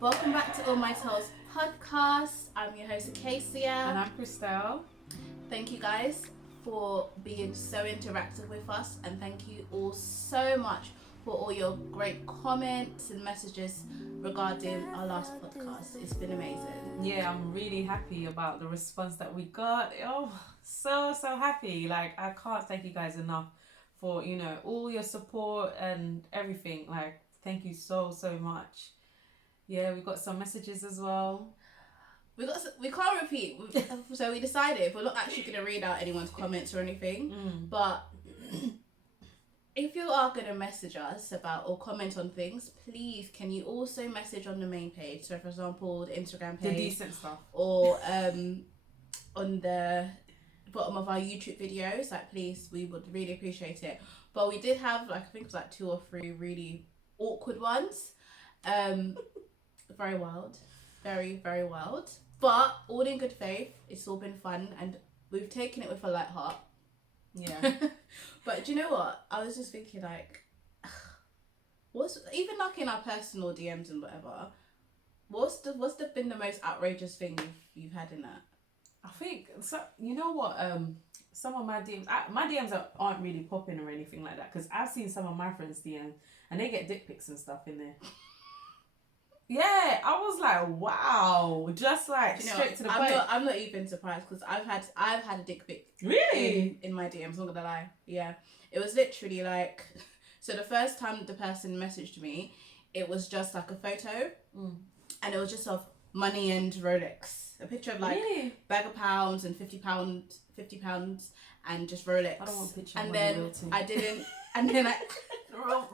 Welcome back to All My Tales Podcast. I'm your host, Acacia. And I'm Christelle. Thank you guys for being so interactive with us, and thank you all so much for all your great comments and messages regarding our last podcast. It's been amazing. Yeah, I'm really happy about the response that we got. Oh, so happy. Like, I can't thank you guys enough for, all your support and everything. Like, thank you so much. Yeah, we got some messages as well. We can't repeat, so we decided we're not actually going to read out anyone's comments or anything, but if you are going to message us about or comment on things, please can you also message on the main page? So for example, the Instagram page, the decent stuff, or on the bottom of our YouTube videos. Like, please, we would really appreciate it. But we did have I think it was 2 or 3 really awkward ones. Very wild, very wild, but all in good faith. It's all been fun and we've taken it with a light heart. Yeah. But do you know what, I was just thinking, like, what's even like in our personal DMs and whatever, what's been the most outrageous thing you've had in that? I think so. You know what, some of my DMs, my DMs aren't really popping or anything like that, because I've seen some of my friends' DMs and they get dick pics and stuff in there. Yeah, I was like, wow, just like straight to the point. I'm not even surprised, because I've had a dick pic really in my DMs. Not gonna lie, yeah, it was literally like, so the first time the person messaged me, it was just like a photo, and it was just of money and Rolex, a picture of like bag of pounds and £50, and just Rolex. I don't want a picture. And then I didn't, and then I.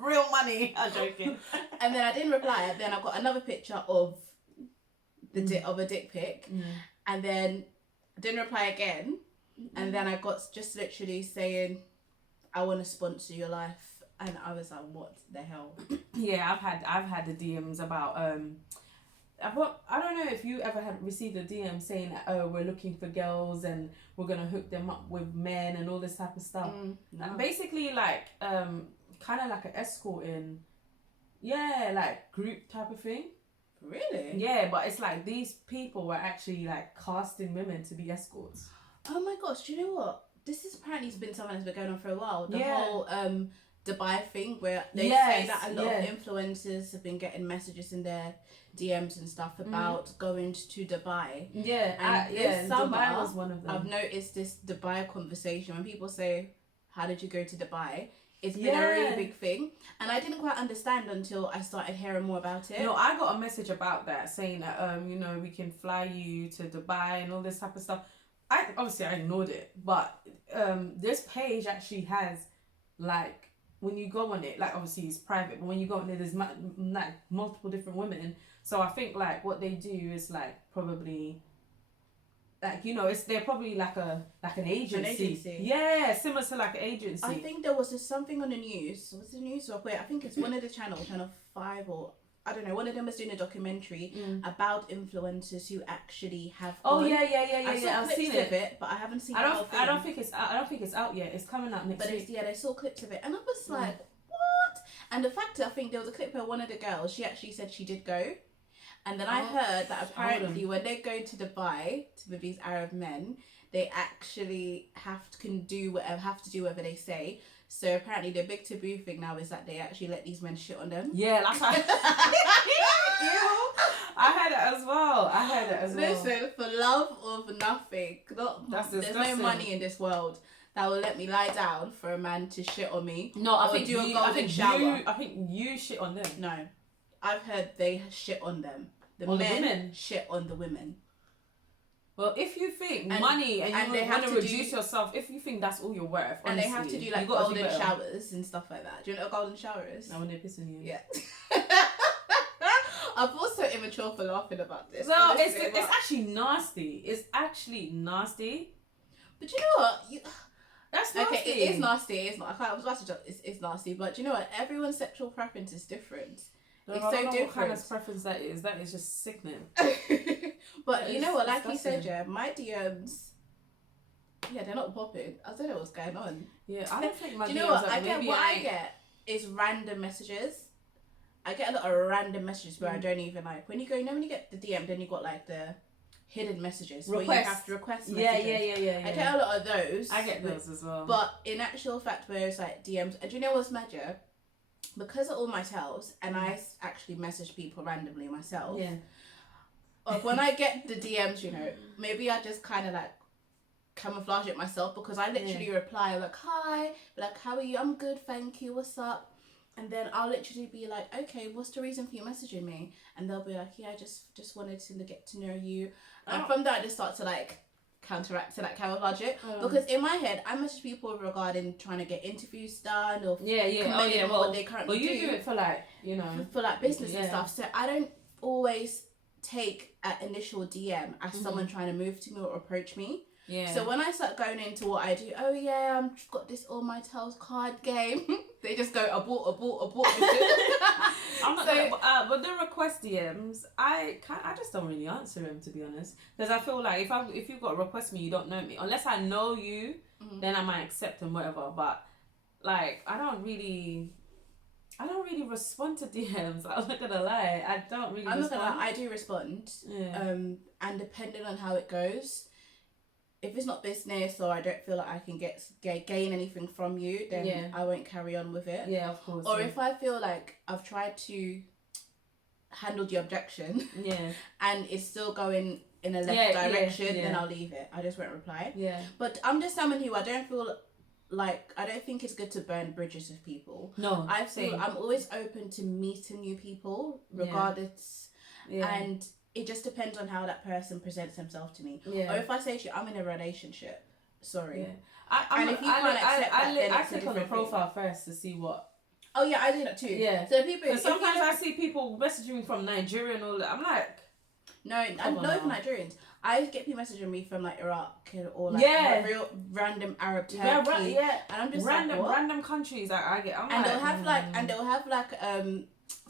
Real money. I'm joking. And then I didn't reply. Then I got another picture of of a dick pic, and then I didn't reply again. And then I got just literally saying, "I want to sponsor your life," and I was like, "What the hell?" Yeah, I've had the DMs about I don't know if you ever had received a DM saying, "Oh, we're looking for girls and we're gonna hook them up with men and all this type of stuff." No. And basically, like kind of like an escorting, like group type of thing. Really? Yeah, but it's like these people were actually like casting women to be escorts. Oh my gosh! Do you know what? This is apparently been something that's been going on for a while. The whole Dubai thing, where they say that a lot of influencers have been getting messages in their DMs and stuff about going to Dubai. Yeah, and this summer, Dubai was one of them. I've noticed this Dubai conversation when people say, "How did you go to Dubai?" It's been a really big thing, and I didn't quite understand until I started hearing more about it. No, I got a message about that saying that we can fly you to Dubai and all this type of stuff. I ignored it, but this page actually has, like, when you go on it, like, obviously it's private, but when you go on it, there's like multiple different women. So I think like what they do is like probably, like, they're probably like an agency. An agency. Yeah, similar to like an agency. I think there was just something on the news. Was the news? Or wait, I think it's one of the channels, Channel 5 or I don't know. One of them was doing a documentary about influencers who actually have. I've seen it, but I haven't seen. I don't think it's out yet. It's coming out next week. They saw clips of it, and I was like, what? And the fact that I think there was a clip where one of the girls, she actually said she did go. And then I heard that apparently when they go to Dubai with these Arab men, they actually have to do whatever they say. So apparently the big taboo thing now is that they actually let these men shit on them. Yeah, that's right. I heard it as well. Listen, for love of nothing, there's no money in this world that will let me lie down for a man to shit on me. No, I think you shit on them. No. I've heard they shit on them. The men shit on the women. Well, if you think money and you want to reduce yourself, if you think that's all you're worth, honestly, and they have to do like golden showers and stuff like that. Do you know what a golden shower is? No, when they're pissing you. Yeah. I'm also immature for laughing about this. Well, it's actually nasty. It's actually nasty. But you know what? That's nasty. Okay, it is nasty. It's not. I was about to joke. It's nasty. But you know what? Everyone's sexual preference is different. It's so different. What kind of preference that is? That is just sickening. But you know what? Like you said, yeah, my DMs, they're not popping. I don't know what's going on. Yeah, I don't think my DMs. Do you know what? I get is random messages. I get a lot of random messages where I don't even like. When you go, when you get the DM, then you got like the hidden messages where you have to request messages. Yeah. I get a lot of those. I get those as well. But in actual fact, where it's like DMs, and do you know what's magic? Because of all my tells, and I actually message people randomly myself. Yeah. When I get the DMs, maybe I just kind of like camouflage it myself, because I literally reply like, hi, like, how are you? I'm good, thank you, what's up? And then I'll literally be like, okay, what's the reason for you messaging me? And they'll be like, yeah, I just wanted to get to know you. And from that, I just start to like counteract to like camouflage it, because in my head I message people regarding trying to get interviews done or what they currently do. Well, you do it for like for like business and stuff. So I don't always take an initial DM as someone trying to move to me or approach me. Yeah. So when I start going into what I do, I've got this All My Tales card game. They just go abort. I'm not but the request DMs, I just don't really answer them, to be honest, because I feel like if you've got a request me, you don't know me, unless I know you, then I might accept them, whatever. But like I don't really respond to DMs. I'm not gonna lie, I don't really. I'm not gonna lie, I do respond. Yeah. And depending on how it goes, if it's not business or I don't feel like I can gain anything from you, then I won't carry on with it. Yeah, of course. Or if I feel like I've tried to handle the objection, and it's still going in a left direction, then I'll leave it. I just won't reply. Yeah. But I'm just someone who I don't think it's good to burn bridges with people. No. I'm always open to meeting new people, regardless. Yeah. And it just depends on how that person presents themselves to me. Yeah. Or if I say to you, I'm in a relationship, sorry. Yeah. I click on the profile first to see what. Oh yeah, I do that too. Yeah. So people. Sometimes I see people messaging me from Nigeria and all that. I'm like, not even Nigerians. I get people messaging me from like Iraq or like real random Arab Turkey. And I'm just random countries. I get. They'll have like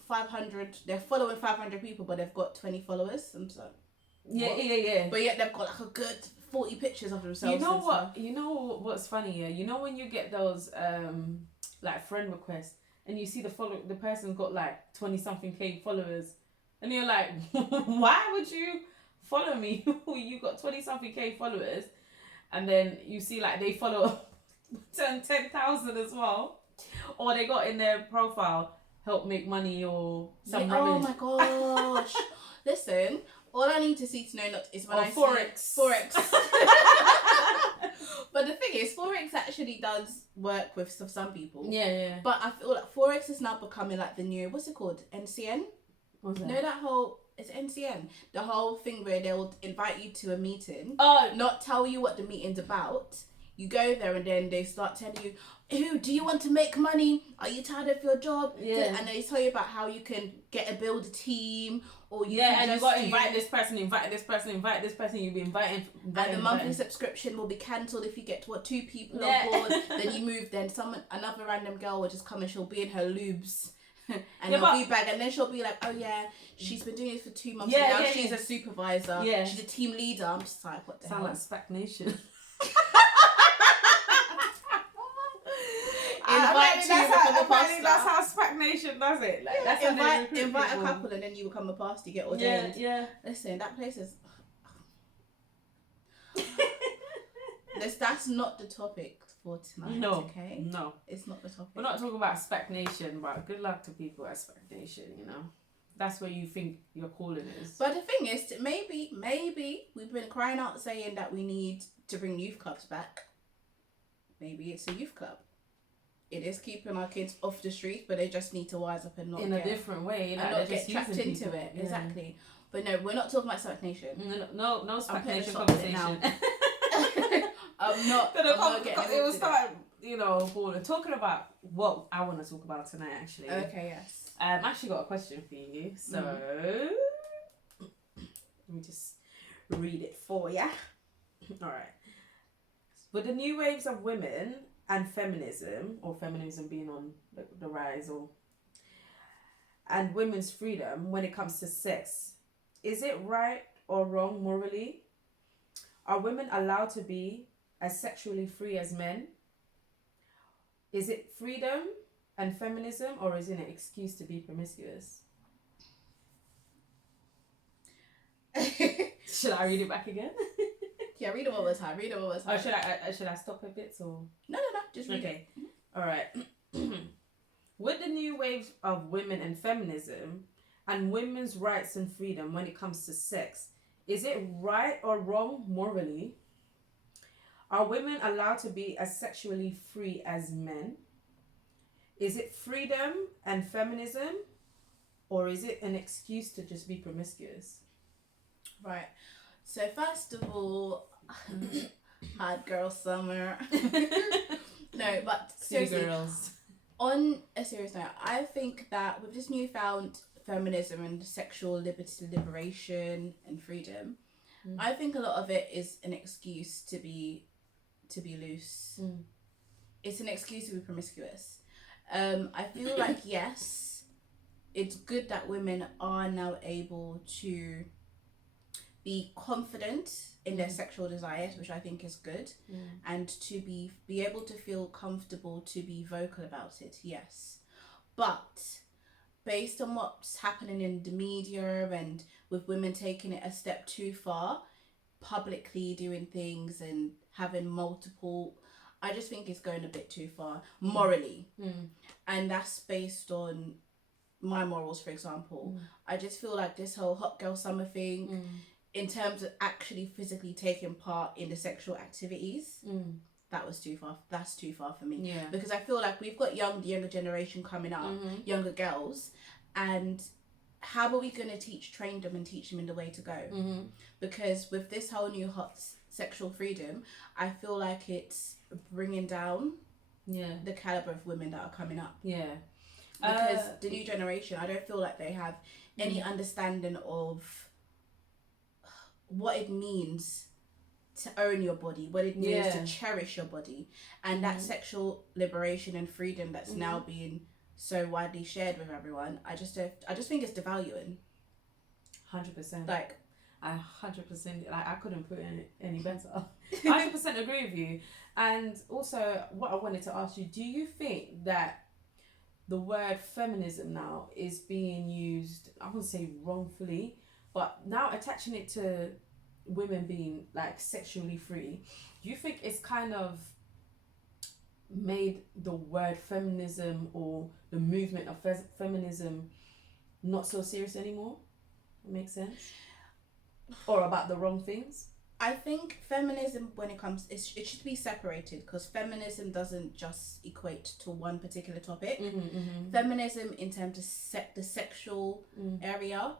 500. They're following 500 people, but they've got 20 followers. I'm just like, yeah. But yet they've got like a good 40 pictures of themselves. You know what? Stuff. You know what's funny? Yeah. You know when you get those like friend requests and you see the person got like 20 something K followers, and you're like, why would you follow me? You got 20 something K followers, and then you see like they follow 10,000 as well, or they got in their profile help make money or some oh my gosh. Listen, all I need to see to know is when I Forex. See Forex. But the thing is, Forex actually does work with some people. Yeah. But I feel like Forex is now becoming like the new, what's it called? NCN? What's that? No, that whole, it's NCN. The whole thing where they'll invite you to a meeting. Not tell you what the meeting's about. You go there and then they start telling you, do you want to make money? Are you tired of your job? Yeah. And they tell you about how you can build a team, or you and you got to invite this person, you'll be inviting. And the monthly subscription will be cancelled if you get 2 people on board. Then you move. Then another random girl will just come and she'll be in her lubes. And they'll be back, and then she'll be like, oh yeah, she's been doing this for 2 months. And now she's a supervisor. Yeah. She's a team leader. I'm just like, what the hell? Sound like Spac Nation. That's how Spac Nation does it. Like, that's invite a couple and then you become a pastor, you get ordained. Yeah. Listen, that place is. That's not the topic for tonight. No, okay? No, it's not the topic. We're not talking about Spac Nation, but good luck to people at Spac Nation. That's where you think your calling is. But the thing is, maybe we've been crying out saying that we need to bring youth clubs back. Maybe it's a youth club. It is keeping our kids off the streets, but they just need to wise up and not in a different way, and not get trapped into it. Yeah. Exactly. But no, we're not talking about Spac Nation. No Spac Nation conversation. I'm not getting it was start, talking about what I want to talk about tonight. Actually. Okay. Yes. I've actually got a question for you. So let me just read it for you. All right. With the new waves of women and feminism, or feminism being on the rise, and women's freedom when it comes to sex, is it right or wrong morally? Are women allowed to be as sexually free as men? Is it freedom and feminism, or is it an excuse to be promiscuous? Should I read it back again? Yeah, read it one more time. Oh, should I stop a bit or? No, just read it. All right. With the new wave of women and feminism and women's rights and freedom when it comes to sex, is it right or wrong morally? Are women allowed to be as sexually free as men? Is it freedom and feminism, or is it an excuse to just be promiscuous? Right. So first of all, hot girl summer. No, but seriously, girls. On a serious note, I think that with this newfound feminism and sexual liberation and freedom, I think a lot of it is an excuse to be loose. It's an excuse to be promiscuous. I feel like yes, it's good that women are now able to be confident in their sexual desires, which I think is good, and to be able to feel comfortable to be vocal about it, yes. But based on what's happening in the media and with women taking it a step too far, publicly doing things and having multiple, I just think it's going a bit too far morally. And that's based on my morals, for example. I just feel like this whole hot girl summer thing, in terms of actually physically taking part in the sexual activities, that was too far. That's too far for me. Yeah. Because I feel like we've got the younger generation coming up, younger girls, and how are we going to train them and teach them in the way to go? Because with this whole new hot sexual freedom, I feel like it's bringing down the caliber of women that are coming up. Yeah. Because the new generation, I don't feel like they have any understanding of what it means to own your body, what it means to cherish your body, and that sexual liberation and freedom that's now being so widely shared with everyone. I just think it's devaluing. 100%. Like, I 100%. Like, I couldn't put it any better. 100% agree with you. And also, what I wanted to ask you: do you think that the word feminism now is being used, I wouldn't say wrongfully, but now attaching it to women being like sexually free, do you think it's kind of made the word feminism or the movement of feminism not so serious anymore? It makes sense? Or about the wrong things? I think feminism, when it comes, it should be separated, because feminism doesn't just equate to one particular topic. Feminism in terms of the sexual area,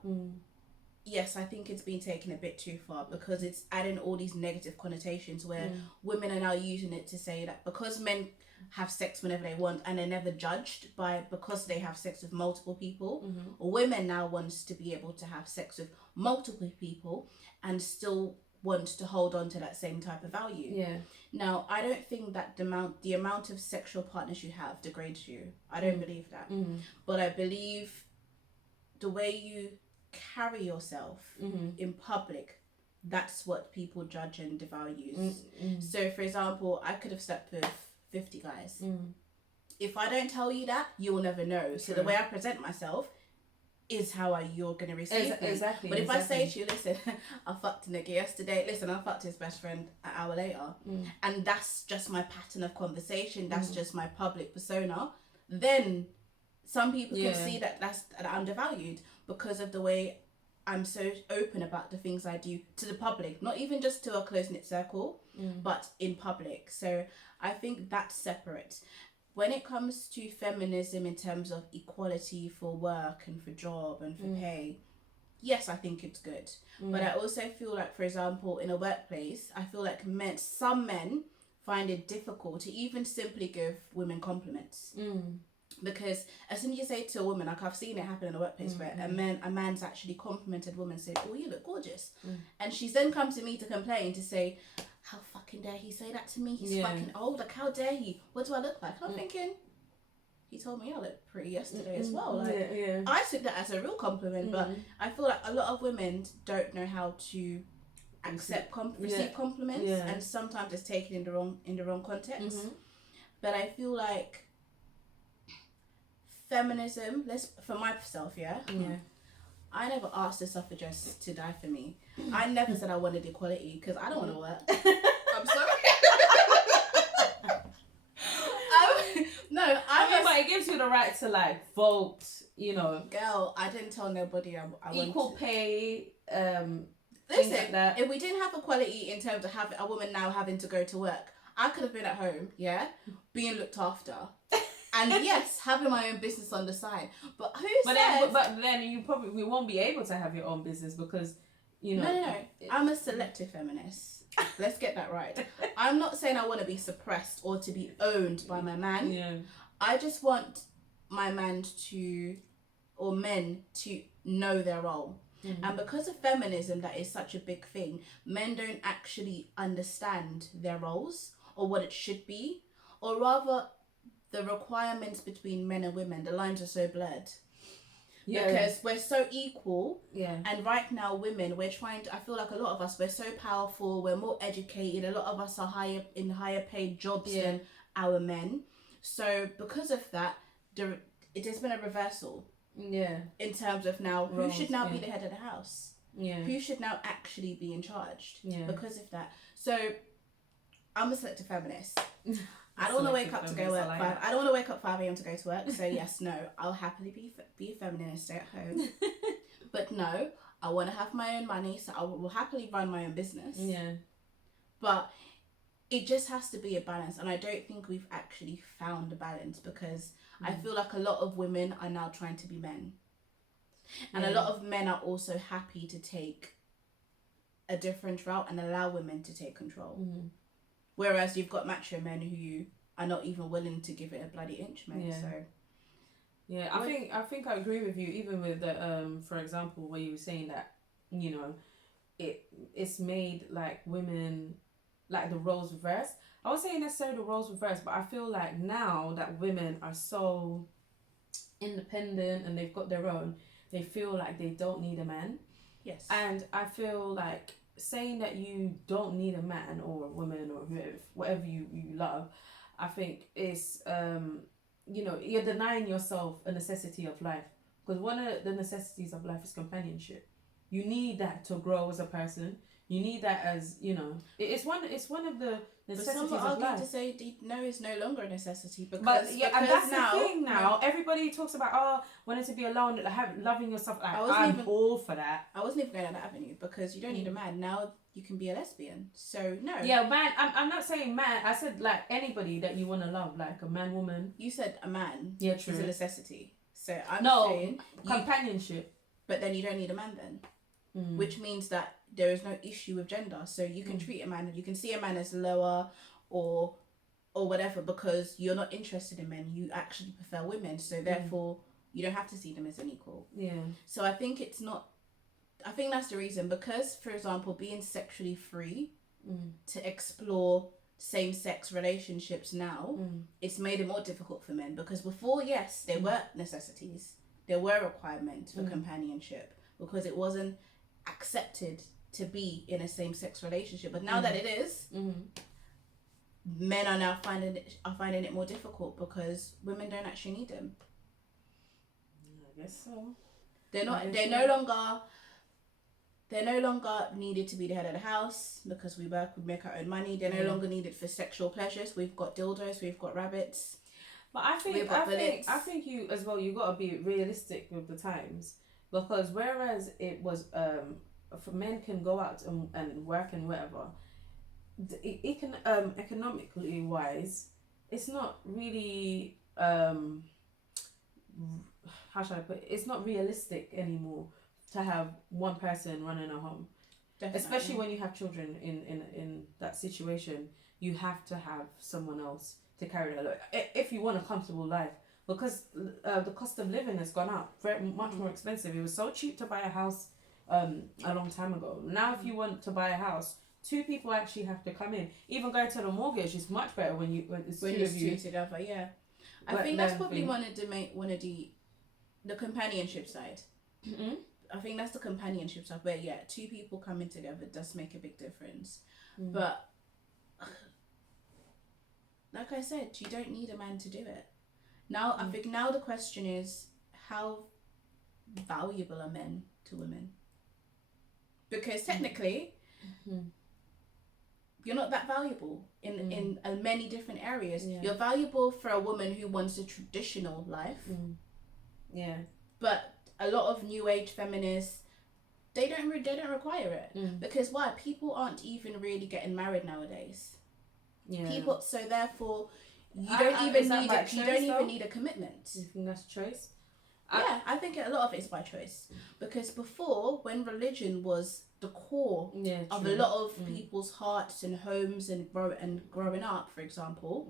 yes, I think it's been taken a bit too far, because it's adding all these negative connotations where women are now using it to say that because men have sex whenever they want and they're never judged because they have sex with multiple people, women now wants to be able to have sex with multiple people and still want to hold on to that same type of value. Yeah. Now, I don't think that the amount of sexual partners you have degrades you. I don't believe that. But I believe the way you carry yourself in public, that's what people judge and devalue. So, for example, I could have slept with 50 guys. If I don't tell you that, you will never know. So the way I present myself is how you're going to receive me. Exactly. But if I say to you, listen, I fucked a nigga yesterday, listen, I fucked his best friend an hour later, and that's just my pattern of conversation, that's just my public persona, then some people can see that I'm devalued because of the way I'm so open about the things I do to the public, not even just to a close-knit circle, but in public. So I think that's separate. When it comes to feminism in terms of equality for work and for job and for pay, yes, I think it's good. But I also feel like, for example, in a workplace, I feel like some men find it difficult to even simply give women compliments. Because as soon as you say to a woman, like I've seen it happen in a workplace where a man's actually complimented a woman and said, "Oh, you look gorgeous," and she's then come to me to complain, to say, "How fucking dare he say that to me? He's fucking old. Like, how dare he? What do I look like?" I'm thinking, he told me I looked pretty yesterday as well. Like, I took that as a real compliment, but I feel like a lot of women don't know how to accept receive compliments, and sometimes it's taken in the wrong context. But I feel like feminism, for myself, Yeah. I never asked the suffragists to die for me. I never said I wanted equality because I don't want to work. I'm sorry. But it gives you the right to like vote, you know. Girl, I didn't tell nobody I equal pay. Listen, like that. If we didn't have equality in terms of having a woman now having to go to work, I could have been at home, being looked after. And yes, having my own business on the side. But then we won't be able to have your own business because, you know. No. I'm a selective feminist. Let's get that right. I'm not saying I want to be suppressed or to be owned by my man. Yeah. I just want my man or men to know their role. Mm-hmm. And because of feminism, that is such a big thing, men don't actually understand their roles or what it should be, or rather the requirements between men and women. The lines are so blurred. Because we're so equal. Yeah. And right now, women, I feel like a lot of us, we're so powerful, we're more educated, a lot of us are higher paid jobs than our men. So because of that, it has been a reversal. Yeah. In terms of now, who should now be the head of the house? Yeah. Who should now actually be in charge? Yeah. Because of that. So, I'm a selective feminist. I don't want to wake up to go work. I don't want to wake up 5 a.m. to go to work. So yes, no, I'll happily be a feminist, stay at home. But no, I want to have my own money, so I will happily run my own business. Yeah. But it just has to be a balance, and I don't think we've actually found a balance because I feel like a lot of women are now trying to be men. And a lot of men are also happy to take a different route and allow women to take control. Mm-hmm. Whereas you've got macho men who are not even willing to give it a bloody inch, mate. Yeah. So I think I agree with you, even with the for example, where you were saying that, you know, it's made like women, like the roles reversed. I won't say necessarily the roles reversed, but I feel like now that women are so independent and they've got their own, they feel like they don't need a man. Yes. And I feel like saying that you don't need a man or a woman or whatever you love, I think is you know, you're denying yourself a necessity of life, because one of the necessities of life is companionship. You need that to grow as a person. You need that as, you know, it's one of the necessities of life. To say no is no longer a necessity because and that's the thing now. Everybody talks about wanting to be alone, loving yourself. Like, I'm all for that. I wasn't even going down that avenue because you don't need a man now. You can be a lesbian. So no. Yeah, man. I'm not saying man. I said like anybody that you want to love, like a man, woman. You said a man. Yeah, true. Is a necessity. So I'm saying companionship. But then you don't need a man then. Which means that there is no issue with gender, so you can treat a man, you can see a man as lower or whatever because you're not interested in men, you actually prefer women, so therefore you don't have to see them as an equal. So I think that's the reason, because for example being sexually free to explore same-sex relationships now, it's made it more difficult for men, because before, yes, there were necessities, there were requirements for companionship because it wasn't accepted to be in a same-sex relationship, but now that it is, men are now finding it more difficult because women don't actually need them. I guess so. They're no longer needed to be the head of the house because we make our own money. They're no longer needed for sexual pleasures. We've got dildos, we've got rabbits. But I think you as well, you gotta be realistic with the times, because whereas it was for men can go out and work and whatever, it can economically wise, it's not really how should I put it? It's not realistic anymore to have one person running a home. Definitely. Especially when you have children in that situation, you have to have someone else to carry that load if you want a comfortable life, because the cost of living has gone up, very much more expensive. It was so cheap to buy a house a long time ago. Now if you want to buy a house, 2 people actually have to come in. Even going to the mortgage is much better when it's 2 of you together. Yeah, I think that's probably one of the companionship side. I think that's the companionship side, but yeah, 2 people coming together does make a big difference. But like I said, you don't need a man to do it. Now, I think now the question is, how valuable are men to women? Because technically, you're not that valuable in many different areas. Yeah. You're valuable for a woman who wants a traditional life. Yeah. But a lot of new age feminists, they don't require it. Because why? People aren't even really getting married nowadays. Yeah. People, so therefore, you don't even need a commitment. You think that's choice? Yeah, I think a lot of it is by choice. Because before, when religion was the core of a lot of people's hearts and homes and growing up, for example,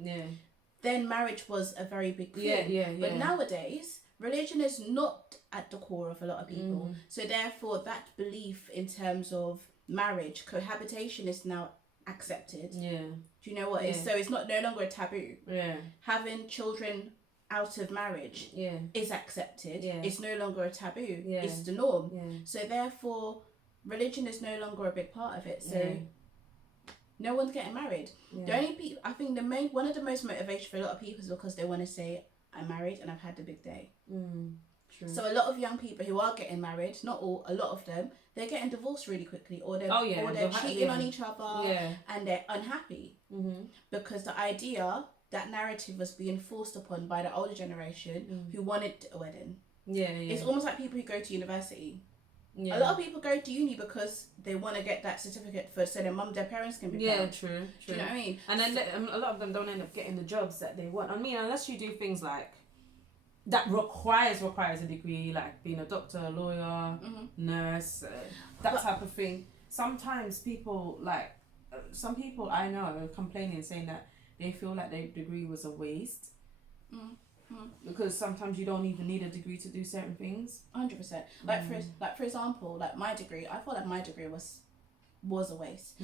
then marriage was a very big thing. But nowadays, religion is not at the core of a lot of people. So therefore, that belief in terms of marriage, cohabitation is now accepted. Yeah. Do you know what? So it's no longer a taboo. Yeah. Having children out of marriage is accepted. Yeah. It's no longer a taboo. Yeah. It's the norm. Yeah. So therefore, religion is no longer a big part of it. So no one's getting married. Yeah. The only people, I think one of the most motivation for a lot of people is because they want to say, I'm married and I've had a big day. True. So a lot of young people who are getting married, not all, a lot of them, they're getting divorced really quickly, or they're cheating on each other, and they're unhappy because the idea, that narrative was being forced upon by the older generation who wanted a wedding. It's almost like people who go to university. A lot of people go to uni because they want to get that certificate so their parents can be proud. True. Do you know what I mean? And then a lot of them don't end up getting the jobs that they want. I mean, unless you do things like that requires a degree, like being a doctor, a lawyer, nurse, type of thing. Sometimes people some people I know are complaining, saying that they feel like their degree was a waste. Because sometimes you don't even need a degree to do certain things. 100%. For example, like my degree, I felt like my degree was a waste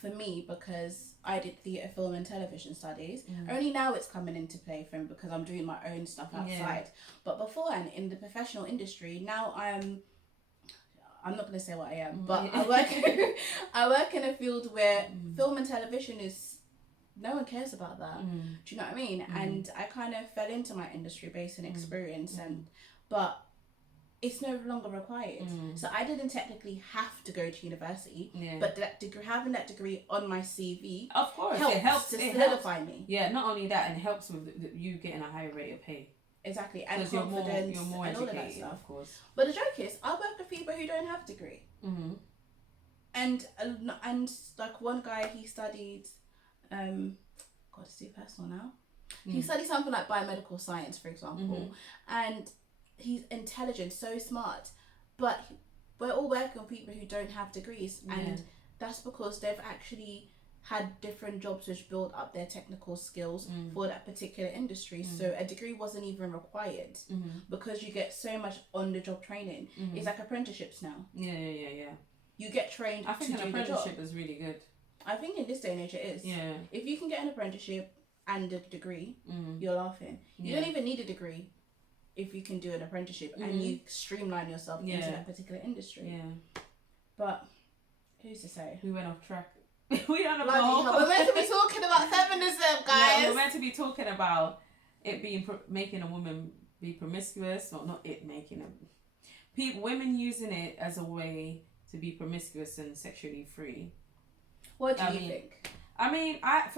for me because I did theatre, film and television studies. Only now it's coming into play for me because I'm doing my own stuff outside. But beforehand, in the professional industry, now I'm not going to say what I am, but I work in a field where film and television is, no one cares about that. Do you know what I mean? And I kind of fell into my industry based on experience, but it's no longer required. So I didn't technically have to go to university, but having that degree on my CV, of course, helps to solidify me. Yeah, not only that, and it helps with you getting a higher rate of pay. Exactly, and confidence, you're more and educated, all of that stuff. Of course. But the joke is, I work with people who don't have a degree. And like one guy, he studied, God, it's too personal now. He studied something like biomedical science, for example, and he's intelligent, so smart, but we're all working with people who don't have degrees, and that's because they've actually had different jobs which build up their technical skills for that particular industry. So a degree wasn't even required because you get so much on the job training. It's like apprenticeships now. Yeah. You get trained. I think an apprenticeship is really good. I think in this day and age it is. Yeah. If you can get an apprenticeship and a degree, you're laughing. You don't even need a degree if you can do an apprenticeship and you streamline yourself into that particular industry. Yeah. But who's to say? We went off track. We don't know. We're meant to be talking about feminism, guys. Yeah, we're meant to be talking about it being making a woman be promiscuous, or not it making women using it as a way to be promiscuous and sexually free. What do you think? I mean, I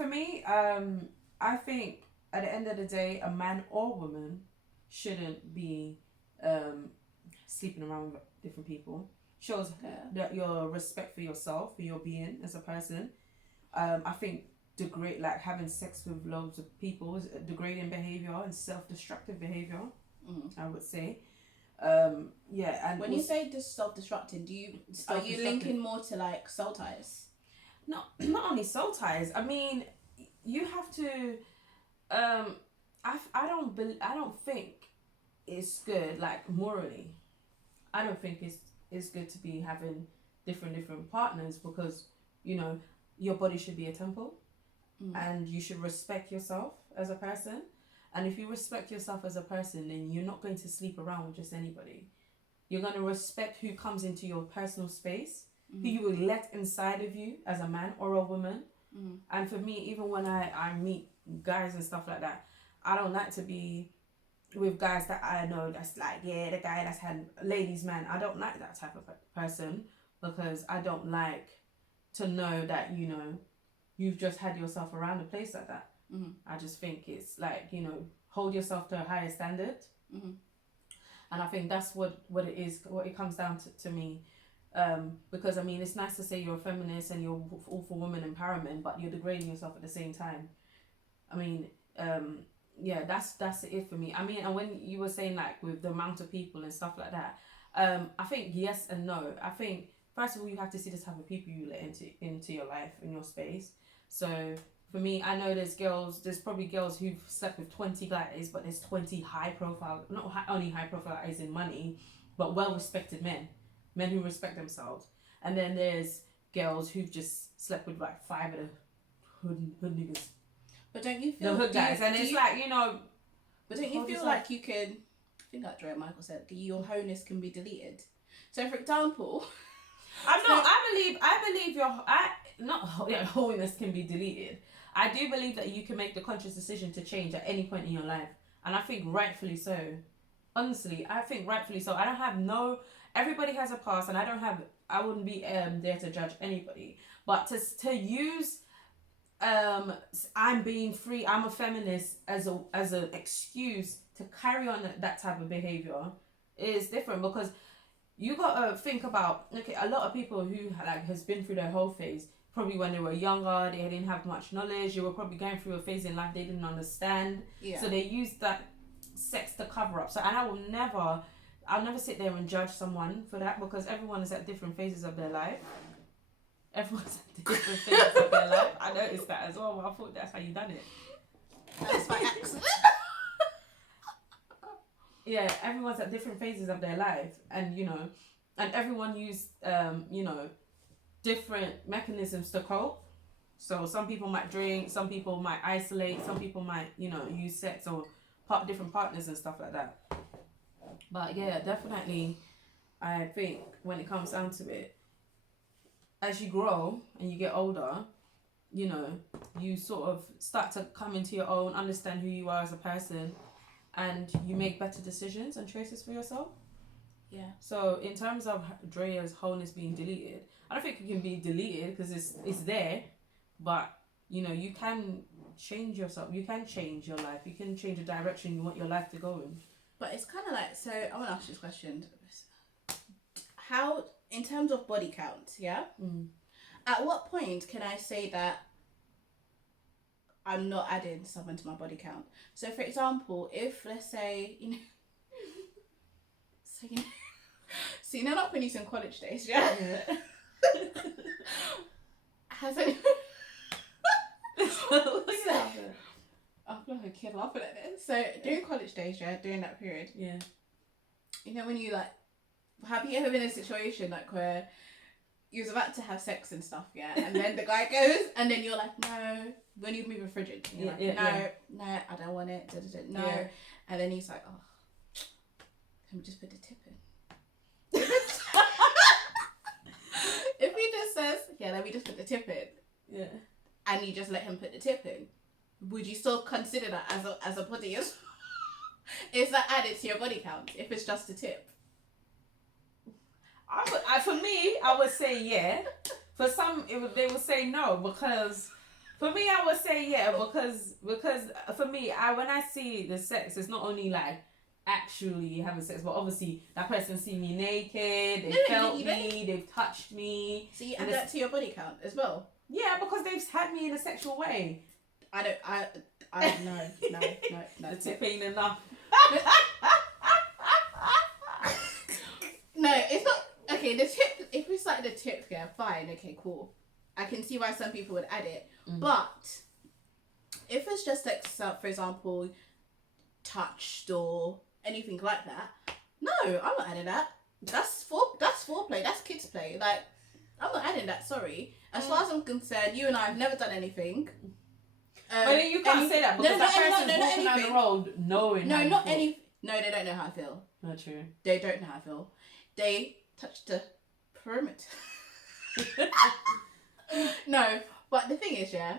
think at the end of the day, a man or woman shouldn't be sleeping around with different people. Shows that your respect for yourself, for your being as a person. I think having sex with loads of people is degrading behavior and self-destructive behavior. I would say. And when you say self-destructing, are you linking more to like soul ties? Not only soul ties. I mean, you have to. I don't think it's good, like morally. I don't think it's good to be having different partners, because your body should be a temple, and you should respect yourself as a person. And if you respect yourself as a person, then you're not going to sleep around with just anybody. You're going to respect who comes into your personal space, who you will let inside of you as a man or a woman. And for me, even when I meet guys and stuff like that, I don't like to be with guys that I know that's like, yeah, the guy that's had ladies man. I don't like that type of person, because I don't like to know that, you know, you've just had yourself around a place like that. Mm-hmm. I just think it's like, you know, hold yourself to a higher standard. Mm-hmm. And I think that's what it is, what it comes down to me. Because I mean, it's nice to say you're a feminist and you're all for women empowerment, but you're degrading yourself at the same time. I mean, yeah, that's it for me. I mean, and when you were saying like with the amount of people and stuff like that, I think yes and no. I think first of all, you have to see the type of people you let into your life, in your space. So for me, I know there's probably girls who've slept with 20 guys, but there's 20 high profile, not only high profile as in money, but well respected men who respect themselves. And then there's girls who've just slept with like 5 of the hood niggas. But don't you feel the hood guys? And it's like, you know. But don't you feel like you can? I think like Dre Michael said, your wholeness can be deleted. So for example, I believe your wholeness can be deleted. I do believe that you can make the conscious decision to change at any point in your life, and I think rightfully so. Honestly, I think rightfully so. I don't have everybody has a past, and I wouldn't be there to judge anybody. But to use I'm being free, I'm a feminist as an excuse to carry on that type of behavior is different, because you gotta think about, okay, a lot of people who like has been through their whole phase, probably when they were younger, they didn't have much knowledge, they were probably going through a phase in life they didn't understand. Yeah. So they used that sex to cover up. So, and I'll never sit there and judge someone for that, because everyone is at different phases of their life. Everyone's at different phases of their life. I noticed that as well, but I thought that's how you done it. That's by accident. Yeah, everyone's at different phases of their life, and you know, and everyone used you know, different mechanisms to cope. So some people might drink, some people might isolate, some people might, you know, use sex or different partners and stuff like that. But yeah, definitely, I think when it comes down to it, as you grow and you get older, you know, you sort of start to come into your own, understand who you are as a person, and you make better decisions and choices for yourself. Yeah. So in terms of Drea's wholeness being deleted, I don't think it can be deleted because it's there, but you know, you can change yourself. You can change your life. You can change the direction you want your life to go in. But it's kind of like, so I want to ask you this question. How, in terms of body count, yeah? At what point can I say that I'm not adding someone to my body count? So for example, if let's say, you know, so you know, like when you're in college days, yeah? Has anyone... I'm like a kid laughing at this. So during college days, yeah, during that period, yeah, you know, when you like, have you ever been in a situation like where you was about to have sex and stuff, yeah, and then the guy goes, and then you're like, no, when you're moving frigid, you're no, I don't want it, no, and then he's like, oh, can we just put the tip in? If he just says, yeah, let me just put the tip in, yeah, and you just let him put the tip in, would you still consider that as a body? Is that added to your body count if it's just a tip? For me, I would say yeah. For some, they would say no, because for me, I would say yeah, because for me, when I see the sex, it's not only like actually having sex, but obviously that person see me naked, they felt me, they've touched me. So you add that to your body count as well? Yeah, because they've had me in a sexual way. I no. The tip ain't enough. No, it's not. Okay, the tip, if it's like the tip, yeah, fine, okay, cool. I can see why some people would add it. But if it's just like, for example, touched or anything like that, no, I'm not adding that. That's foreplay, that's kids play. Like, I'm not adding that, sorry. As far as I'm concerned, you and I have never done anything. But then you can't say that because that person's walking down the road knowing No, not any. No, they don't know how I feel. Not true. They don't know how I feel. They touch the perimeter. No, but the thing is, yeah,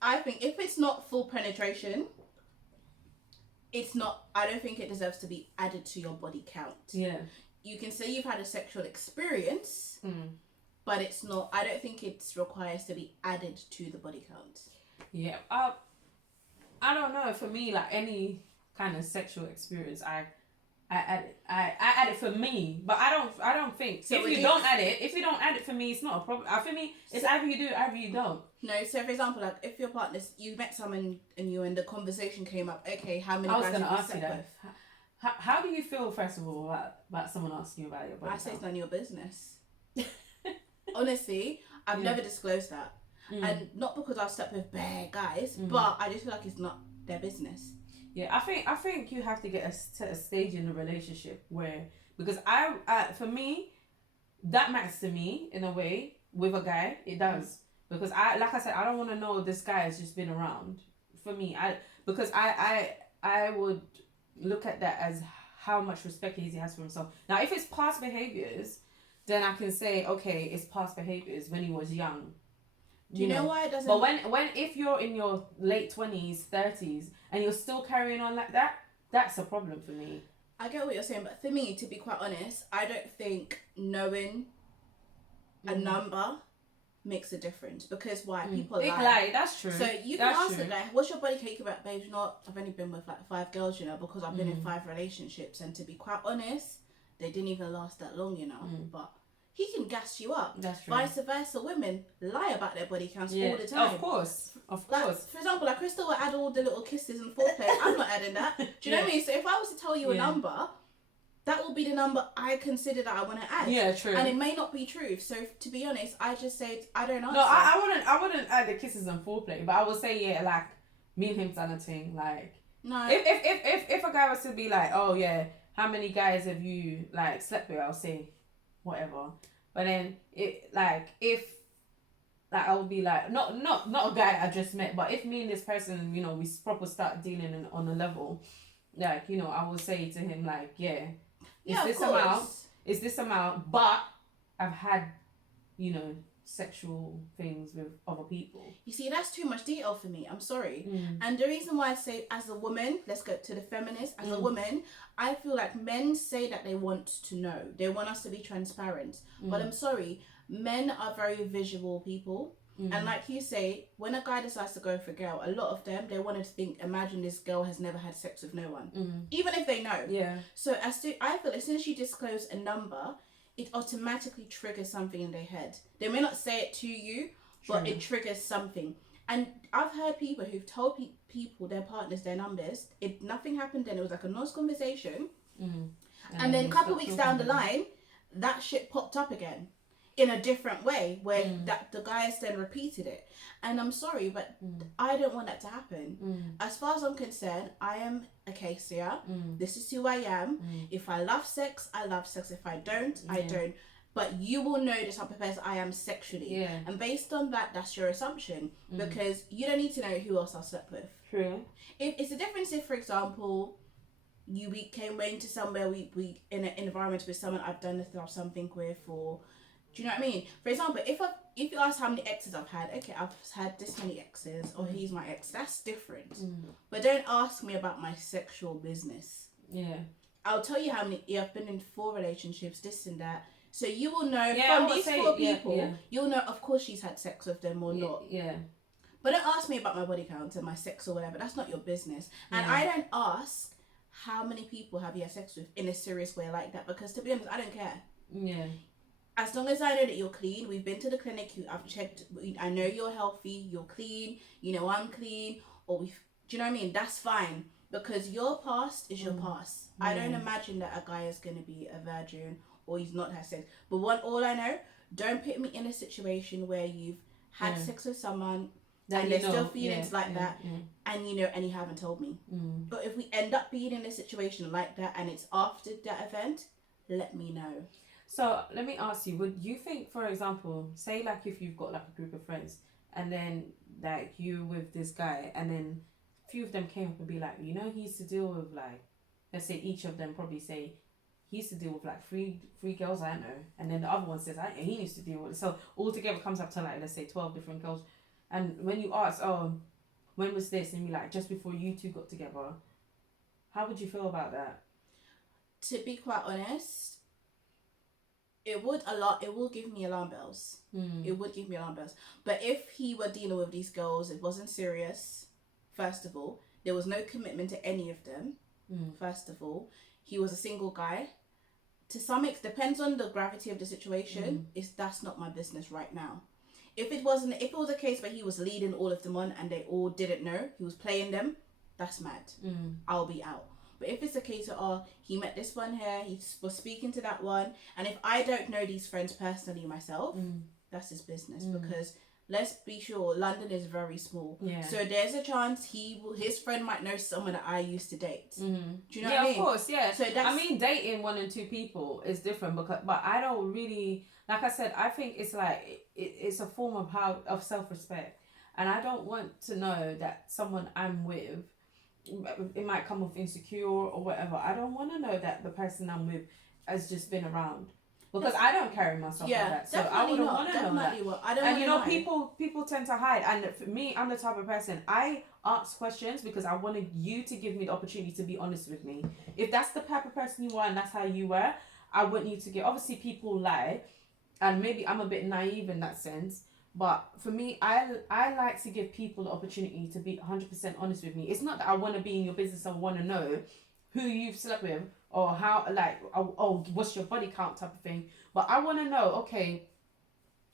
I think if it's not full penetration, it's not, I don't think it deserves to be added to your body count. Yeah. You can say you've had a sexual experience, but it's not, I don't think it requires to be added to the body count. Yeah. I don't know. For me, like any kind of sexual experience, I add it for me, but I don't think so. If you don't add it for me, it's not a problem. For me, it's either you do it, either you don't. No, so for example, like if your partner's, you met someone and the conversation came up, okay, how many guys have you slept with? How do you feel, first of all, about someone asking you about your body? I say it's none of your business. Honestly, I've never disclosed that. And not because I've slept with bare guys, but I just feel like it's not their business. Yeah, I think you have to get a stage in the relationship where, because for me, that matters to me in a way with a guy. It does, because like I said, I don't want to know this guy has just been around. For me, I would look at that as how much respect he has for himself. Now, if it's past behaviors, then I can say, okay, it's past behaviors when he was young. Do you know why it doesn't? But if you're in your late 20s, 30s, and you're still carrying on like that, that's a problem for me. I get what you're saying, but for me, to be quite honest, I don't think knowing a number makes a difference, because why? People lie. That's true. So you can ask the guy, what's your body count about, babe? I've only been with like 5 girls, because I've been in 5 relationships, and to be quite honest, they didn't even last that long, but he can gas you up. That's true. Vice versa, women lie about their body counts all the time. Of course. Like, for example, like Crystal will add all the little kisses and foreplay. I'm not adding that. Do you know what I mean? So if I was to tell you a number, that will be the number I consider that I want to add. Yeah, true. And it may not be true. So to be honest, I just say I don't answer. No, I wouldn't add the kisses and foreplay, but I would say like me and him done a thing. Like, no. If a guy was to be like, oh yeah, how many guys have you like slept with? I'll say whatever. But then if I would be like, not a guy that I just met, but if me and this person, we proper start dealing on a level, like, I will say to him like, it's this amount, but I've had, sexual things with other people. You see, that's too much detail for me. I'm sorry. And the reason why I say, as a woman, let's go to the feminist, as a woman, I feel like men say that they want to know. They want us to be transparent. But I'm sorry, men are very visual people. And like you say, when a guy decides to go for a girl, a lot of them, they want to think, imagine this girl has never had sex with no one. Even if they know. Yeah. So I feel as soon as you disclose a number, it automatically triggers something in their head. They may not say it to you, but it triggers something. And I've heard people who've told people, their partners, their numbers. Nothing happened then. It was like a nice conversation. And then a couple of weeks down the line, that shit popped up again in a different way, where that the guys then repeated it. And I'm sorry, but I don't want that to happen. As far as I'm concerned, I am Acacia. This is who I am. If I love sex, I love sex. If I don't, I don't. But you will know the type of person I am sexually. Yeah. And based on that, that's your assumption. Because you don't need to know who else I slept with. True. If it's a difference if, for example, we came into somewhere, we in an environment with someone I've done something with, or do you know what I mean? For example, if you ask how many exes I've had, okay, I've had this many exes, or he's my ex, that's different. But don't ask me about my sexual business. Yeah. I'll tell you how many, I've been in 4 relationships, this and that. So you will know from these 4 people, you'll know, of course, she's had sex with them or not. Yeah. But don't ask me about my body count and my sex or whatever. That's not your business. And I don't ask how many people have you had sex with in a serious way like that, because to be honest, I don't care. Yeah. As long as I know that you're clean, we've been to the clinic, I've checked, I know you're healthy, you're clean, I'm clean, do you know what I mean? That's fine, because your past is your past. I don't imagine that a guy is going to be a virgin or he's not had sex. But all I know, don't put me in a situation where you've had sex with someone and there's still feelings that, and and you haven't told me. But if we end up being in a situation like that and it's after that event, let me know. So let me ask you, would you think, for example, say like if you've got like a group of friends and then like you with this guy and then a few of them came up and be like, he used to deal with like, let's say each of them probably say he used to deal with like three girls I know, and then the other one says he used to deal with it. So altogether comes up to like, let's say 12 different girls. And when you ask, when was this? And you're like, just before you two got together. How would you feel about that? To be quite honest, it will give me alarm bells. It would give me alarm bells. But if he were dealing with these girls, it wasn't serious, first of all. There was no commitment to any of them, first of all. He was a single guy. To some extent, depends on the gravity of the situation, that's not my business right now. If it was a case where he was leading all of them on and they all didn't know, he was playing them, that's mad. I'll be out. But if it's a case of, he met this one here, he was speaking to that one, and if I don't know these friends personally myself, that's his business. Because let's be sure, London is very small. Yeah. So there's a chance his friend might know someone that I used to date. Do you know what I mean? Yeah, of course, yeah. So dating 1 and 2 people is different, but I don't really, like I said, I think it's like, it's a form of self-respect. And I don't want to know that someone I'm with, it might come off insecure or whatever. I don't want to know that the person I'm with has just been around. Because I don't carry myself like that. So I wouldn't want to know that. I don't and people tend to hide. And for me, I'm the type of person, I ask questions because I wanted you to give me the opportunity to be honest with me. If that's the type of person you are and that's how you were, I want you to get, obviously people lie. And maybe I'm a bit naive in that sense. But for me, I like to give people the opportunity to be 100% honest with me. It's not that I want to be in your business and want to know who you've slept with or how, like, oh, what's your body count type of thing. But I want to know, okay,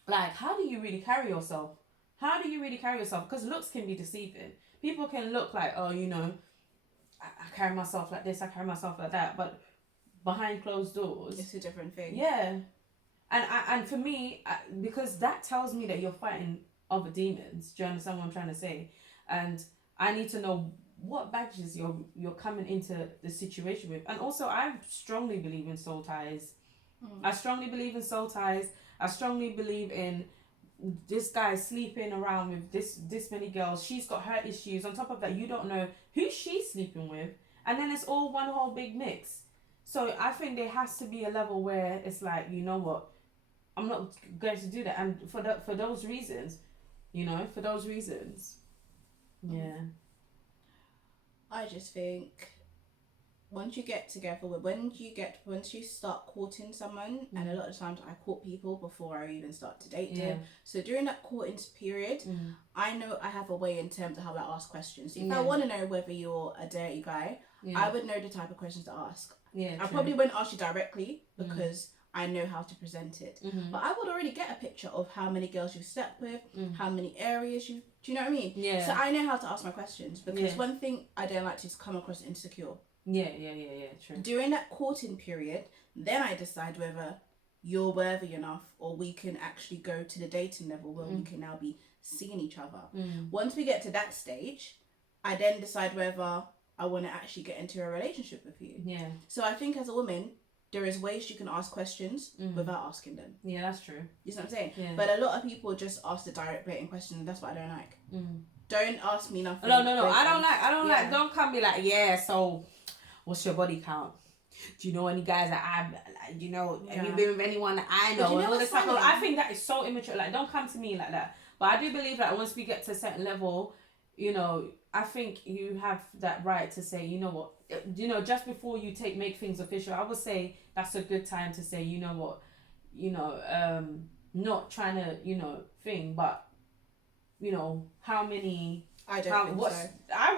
like, how do you really carry yourself? How do you really carry yourself? Because looks can be deceiving. People can look like, oh, you know, I carry myself like this, I carry myself like that. But behind closed doors, it's a different thing. Yeah. And for me, because that tells me that you're fighting other demons. Do you understand what I'm trying to say? And I need to know what badges you're coming into the situation with. And also, I strongly believe in soul ties. I strongly believe in soul ties. I strongly believe in this guy sleeping around with this many girls. She's got her issues. On top of that, you don't know who she's sleeping with. And then it's all one whole big mix. So I think there has to be a level where it's like, you know what? I'm not going to do that. And for those reasons, yeah. I just think once you get together once you start courting someone, and a lot of times I court people before I even start to date them. So during that courting period, I know I have a way in terms of how I ask questions. If I want to know whether you're a dirty guy, I would know the type of questions to ask. I probably wouldn't ask you directly because I know how to present it. But I would already get a picture of how many girls you've slept with, how many areas do you know what I mean? Yeah. So I know how to ask my questions, because one thing I don't like to is come across insecure. Yeah, true. During that courting period, then I decide whether you're worthy enough or we can actually go to the dating level where we can now be seeing each other. Once we get to that stage, I then decide whether I want to actually get into a relationship with you. Yeah. So I think as a woman, there is ways you can ask questions without asking them. Yeah, that's true. You know what I'm saying? Yeah. But a lot of people just ask the direct blatant questions, and that's what I don't like. Don't ask me nothing. No. I don't like. Don't come be like, yeah. So, what's your body count? Do you know any guys that have you been with anyone that I know? And all this stuff. I think that is so immature. Like, don't come to me like that. But I do believe that once we get to a certain level, I think you have that right to say, you know what, just before you make things official, I would say that's a good time to say, you know what, not trying to, thing, but, how many. I don't think so. I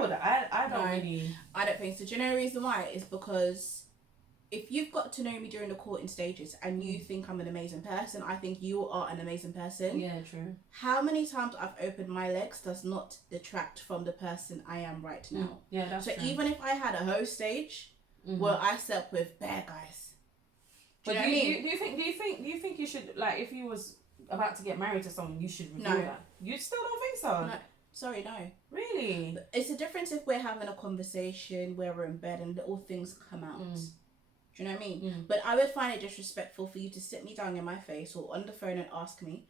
don't really. I don't think so. Do you know the reason why? Is because if you've got to know me during the courting stages and you think I'm an amazing person, I think you are an amazing person. Yeah, true. How many times I've opened my legs does not detract from the person I am right now. Yeah, that's true. So even if I had a hoe stage where I slept with bare guys, do you think you should, like, if you was about to get married to someone, you should reveal that? You still don't think so? No. Sorry, no. Really? It's a difference if we're having a conversation where we're in bed and little things come out. Do you know what I mean? But I would find it disrespectful for you to sit me down in my face or on the phone and ask me,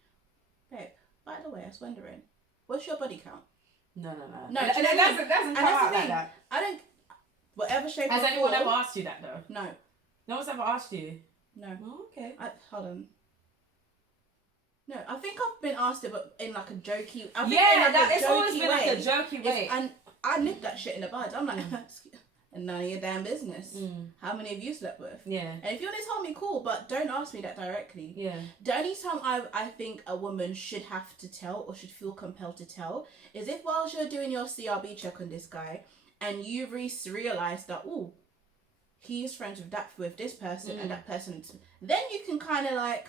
babe, by the way, I was wondering, what's your body count? No. No, it doesn't come out like that. I don't, whatever shape Has anyone ever asked you that, though? No. No one's ever asked you? No. Oh, okay. Hold on. No, I think I've been asked it, but in like a jokey. It's always been like a jokey way. And I nipped that shit in the bud. I'm like, and none of your damn business. How many of you slept with? Yeah. And if you want to tell me, cool, but don't ask me that directly. Yeah. The only time I think a woman should have to tell or should feel compelled to tell is if whilst you're doing your CRB check on this guy and you realise that, oh, he's friends with this person and that person, then you can kind of like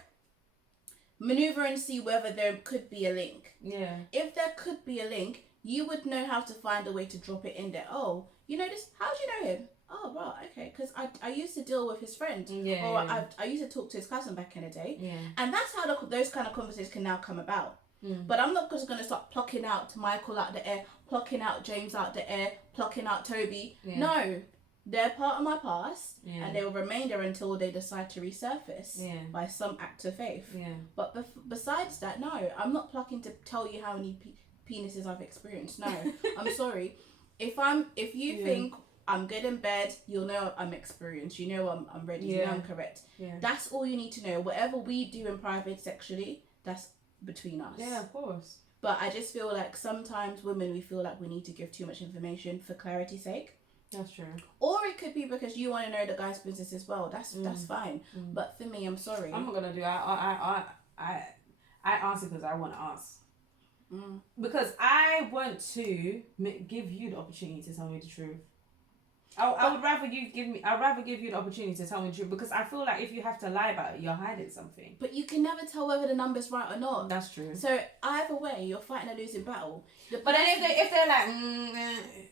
maneuver and see whether there could be a link. Yeah. If there could be a link, you would know how to find a way to drop it in there. Oh, you know this? How do you know him? Oh, right, okay. Because I used to deal with his friend. Yeah. Or I used to talk to his cousin back in the day. Yeah. And that's how those kind of conversations can now come about. But I'm not just going to start plucking out Michael out the air, plucking out James out the air, plucking out Toby. Yeah. No. They're part of my past, and they will remain there until they decide to resurface by some act of faith. Yeah. But besides that, no, I'm not plucking to tell you how many penises I've experienced. No, I'm sorry. If you think I'm good in bed, you'll know I'm experienced. You know I'm ready. You know I'm correct. Yeah. That's all you need to know. Whatever we do in private sexually, that's between us. Yeah, of course. But I just feel like sometimes women, we feel like we need to give too much information for clarity's sake. That's true. Or it could be because you want to know the guy's business as well. That's fine. But for me, I'm sorry. I'm not gonna do. I answer because I want to ask. Because I want to give you the opportunity to tell me the truth. I would rather you give me. I'd rather give you the opportunity to tell me the truth, because I feel like if you have to lie about it, you're hiding something. But you can never tell whether the number's right or not. That's true. So either way, you're fighting a losing battle. But then if they're like,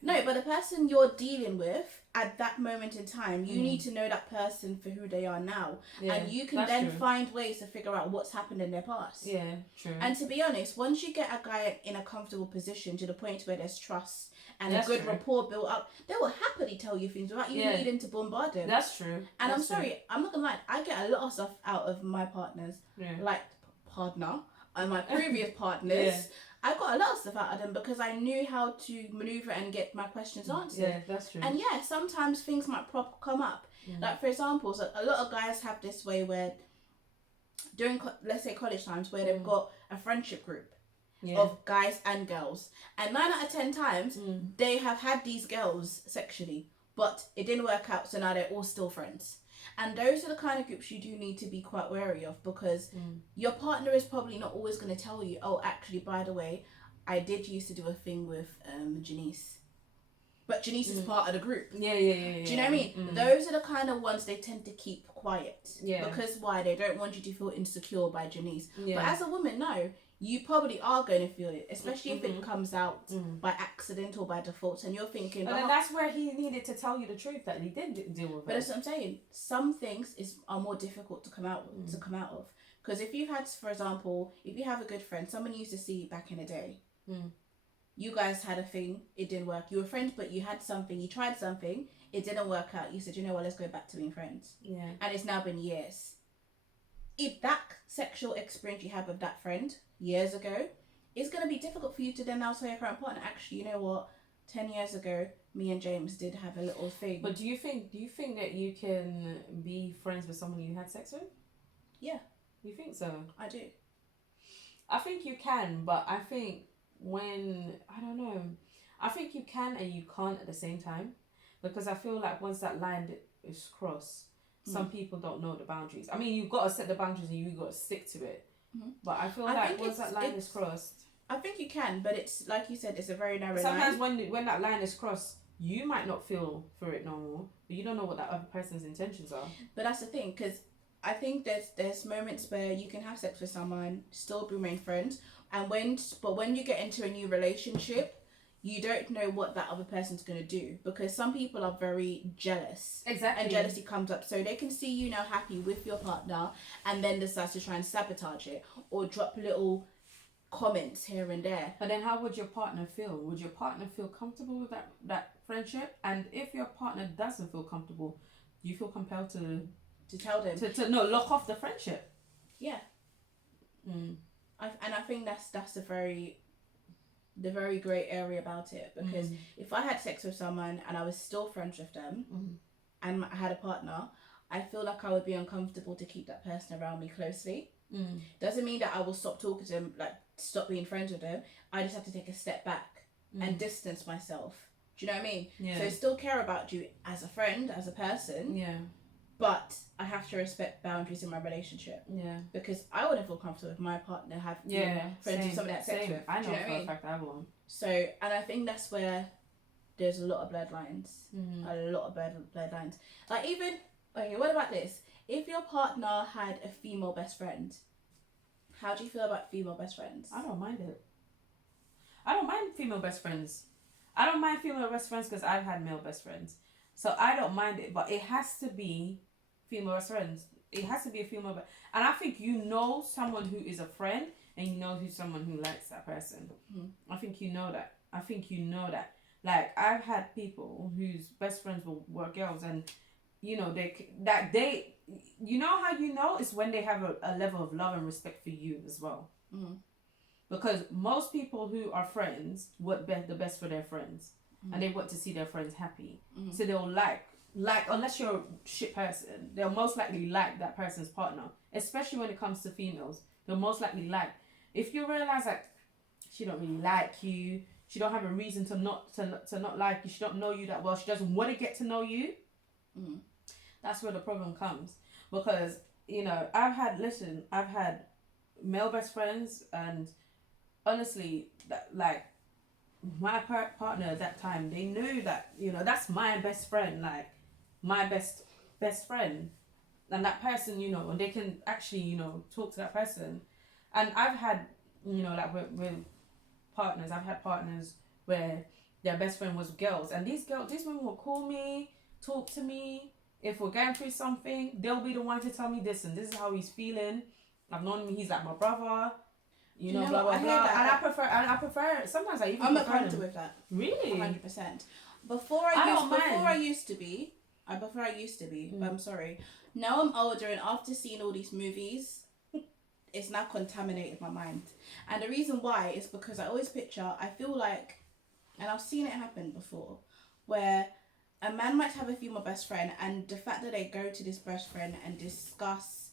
no, but the person you're dealing with at that moment in time, you need to know that person for who they are now, and you can then find ways to figure out what's happened in their past. Yeah, true. And to be honest, once you get a guy in a comfortable position to the point where there's trust and a good rapport built up, they will happily tell you things without you needing to bombard them. That's true. And I'm sorry, I'm not gonna lie, I get a lot of stuff out of my partners, like partner and my previous partners. Yeah. I got a lot of stuff out of them because I knew how to maneuver and get my questions answered. Yeah, that's true. And sometimes things might come up. Like, for example, so a lot of guys have this way where during, let's say, college times, where they've got a friendship group of guys and girls. And 9 out of 10 times, they have had these girls sexually, but it didn't work out, so now they're all still friends. And those are the kind of groups you do need to be quite wary of, because your partner is probably not always going to tell you, oh, actually, by the way, I did used to do a thing with Janice. But Janice is part of the group. Yeah. Do you know what I mean? Those are the kind of ones they tend to keep quiet. Yeah. Because why? They don't want you to feel insecure by Janice. Yeah. But as a woman, no. You probably are going to feel it, especially if it comes out by accident or by default, and you're thinking. But then that's where he needed to tell you the truth, that he did deal with it. But that's what I'm saying. Some things are more difficult to come out of, because if you've had, for example, if you have a good friend, someone you used to see back in the day, you guys had a thing, it didn't work. You were friends, but you had something, you tried something, it didn't work out. You said, you know what, let's go back to being friends. Yeah. And it's now been years. If that sexual experience you had with that friend years ago, it's going to be difficult for you to then now tell your current partner, actually, you know what, 10 years ago, me and James did have a little thing. But do you think that you can be friends with someone you had sex with? Yeah. You think so? I do. I think you can, but I think I don't know, I think you can and you can't at the same time, because I feel like once that line is crossed, some people don't know the boundaries. I mean, you've got to set the boundaries and you've got to stick to it. But I feel like once that line is crossed, I think you can, but it's like you said, it's a very narrow line. Sometimes when that line is crossed, you might not feel for it no more, but you don't know what that other person's intentions are. But that's the thing, because I think there's moments where you can have sex with someone, still remain friends, and when you get into a new relationship, you don't know what that other person's going to do, because some people are very jealous. Exactly. And jealousy comes up. So they can see you now happy with your partner and then decide to try and sabotage it or drop little comments here and there. But then how would your partner feel? Would your partner feel comfortable with that friendship? And if your partner doesn't feel comfortable, do you feel compelled to tell them? To lock off the friendship? Yeah. I think that's the very grey area about it, because if I had sex with someone and I was still friends with them and I had a partner, I feel like I would be uncomfortable to keep that person around me closely. Doesn't mean that I will stop talking to them, like stop being friends with them. I just have to take a step back and distance myself Do you know what I mean? Yeah. So I still care about you as a friend, as a person. Yeah. But I have to respect boundaries in my relationship. Yeah. Because I wouldn't feel comfortable if my partner had friends with somebody I sex with. I know do you know for what I a mean? fact I won't. So, and I think that's where there's a lot of bloodlines. Mm-hmm. A lot of bloodlines. Like even, okay, what about this? If your partner had a female best friend, how do you feel about female best friends? I don't mind it. I don't mind female best friends. I don't mind female best friends because I've had male best friends. So I don't mind it, but it has to be female best friends. It has to be a female and I think you know someone who is a friend and you know who's someone who likes that person. I think you know that. Like I've had people whose best friends were girls and you know they you know how you know it's when they have a level of love and respect for you as well. Because most people who are friends want the best for their friends and they want to see their friends happy. So they'll like unless you're a shit person, they'll most likely like that person's partner. Especially when it comes to females, they'll most likely like. If you realize that she don't really like you, she don't have a reason to not like you, she don't know you that well, she doesn't want to get to know you. That's where the problem comes. Because you know I've had male best friends and honestly like my partner at that time, they knew that you know that's my best friend, like my best friend, and that person, you know, and they can actually, you know, talk to that person. And I've had, you know, like with partners, I've had partners where their best friend was girls, and these women will call me, talk to me. If we're going through something, they'll be the one to tell me this, and this is how he's feeling. I've known him, he's like my brother. You know, blah blah blah. And I prefer. Sometimes I even. I'm not comfortable with that. Really? 100%. Before I used to be. But I'm sorry. Now I'm older, and after seeing all these movies, it's now contaminated my mind. And the reason why is because I always picture. I feel like, and I've seen it happen before, where a man might have a female best friend, and the fact that they go to this best friend and discuss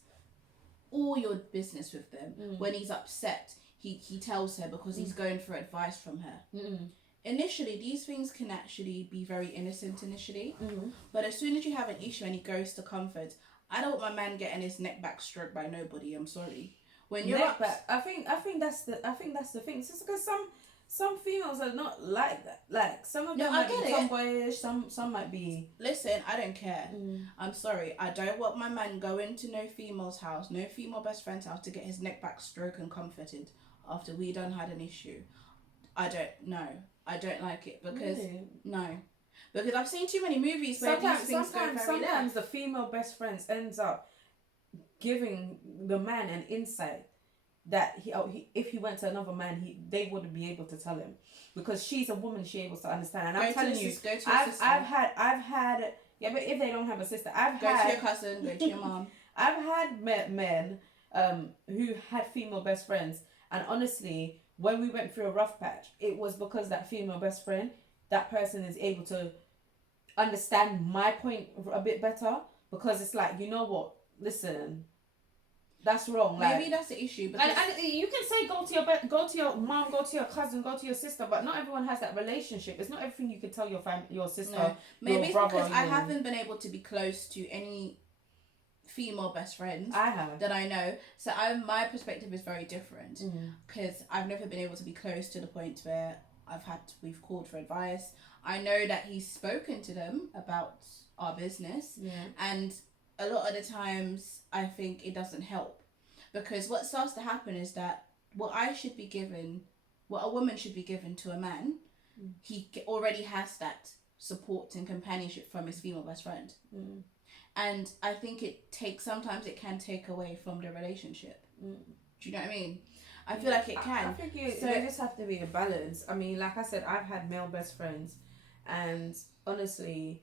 all your business with them. When he's upset, he tells her because he's going for advice from her. Initially, these things can actually be very innocent initially, but as soon as you have an issue and he goes to comfort, I don't want my man getting his neck back stroked by nobody. I'm sorry. When you're neck back, I think that's the thing. It's just because some females are not like that. Like some of them might be tomboyish, some might be. Listen, I don't care. I'm sorry. I don't want my man going to no female's house, no female best friend's house to get his neck back stroked and comforted after we done had an issue. I don't like it because because I've seen too many movies where these things go very left. Sometimes the female best friends ends up giving the man an insight that if he went to another man, they wouldn't be able to tell him, because she's a woman, she's able to understand. And I'm telling you, I've had but if they don't have a sister, go to your cousin, go to your mom. I've had men who had female best friends, and honestly, when we went through a rough patch, it was because that female best friend, that person is able to understand my point a bit better, because it's like, you know what, listen, that's wrong. Like, maybe that's the issue. And you can say go to your mom, go to your cousin, go to your sister, but not everyone has that relationship. It's not everything you can tell your sister. No. Maybe your brother, it's because I haven't been able to be close to any female best friends that I know. So my perspective is very different, because I've never been able to be close to the point where we've called for advice. I know that he's spoken to them about our business, and a lot of the times I think it doesn't help, because what starts to happen is that what a woman should be given to a man, he already has that support and companionship from his female best friend. And I think sometimes it can take away from the relationship. Do you know what I mean? I feel like it can. I think there just have to be a balance. I mean, like I said, I've had male best friends, and honestly,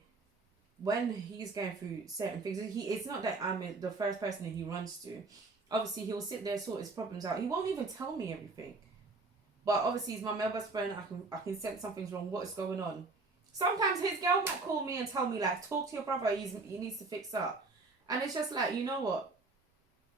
when he's going through certain things, it's not that I'm the first person that he runs to. Obviously, he'll sit there, sort his problems out. He won't even tell me everything. But obviously, he's my male best friend. I can sense something's wrong. What is going on? Sometimes his girl might call me and tell me, like, talk to your brother. He needs to fix up. And it's just like, you know what?